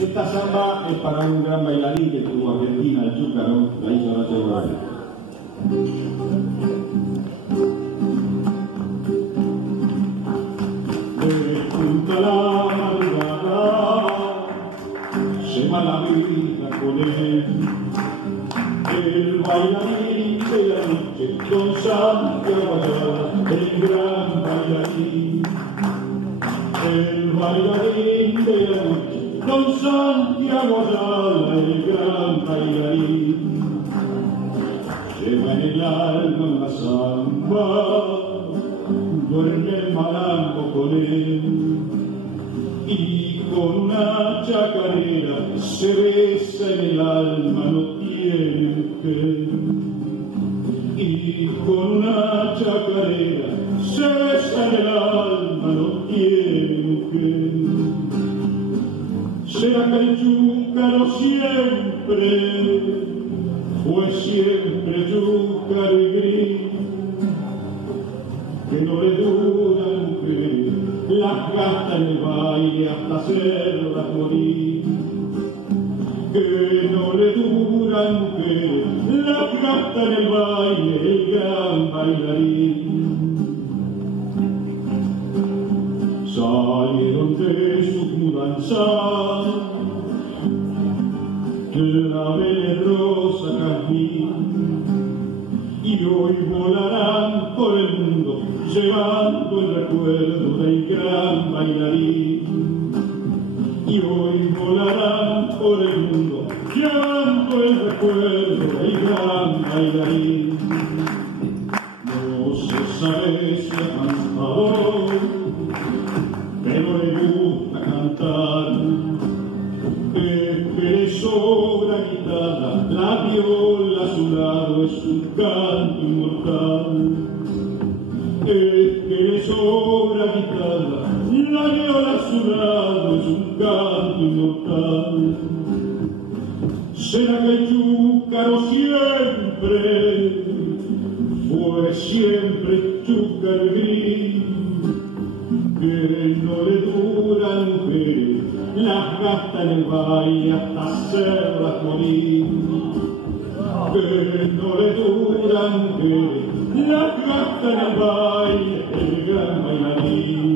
Esta samba es para un gran bailarín que tuvo Argentina, el Chúcaro, la hizo Horacio Guardia. De junto a la madrugada se va la vida con él, el bailarín de la noche, don Santiago Ayala, el gran bailarín. El bailarín de la noche, don Santiago Ayala, el gran bailarín. Lleva en el alma una samba, duerme el malambo con él, y con una chacarera se besa en el alma, no tiene mujer. Y con una chacarera se besa en el alma, no tiene mujer. ¿Será que el chúcaro siempre fue siempre chúcaro y gris? Que no le dura mujer, las gasta en el baile hasta hacerlas morir. Que no le dura mujer, las gasta en el baile el gran bailarín. Salieron de sus mudanzas claveles rosa jazmín, y hoy volarán por el mundo llevando el recuerdo del gran bailarín. Y hoy volarán por el mundo llevando el recuerdo del gran bailarín. No se sabe si ha cantado, pero le gusta cantar. Es que le sobra guitarra, la viola a su lado es un canto inmortal. Es que le sobra guitarra, la viola a su lado es un canto inmortal. ¿Será que el chúcaro siempre fue siempre chúcaro gris? Que no le duran mujeres, las gasta en el baile hasta hacerlas morir. Que no le duran mujeres, las gasta en el baile el gran bailarín.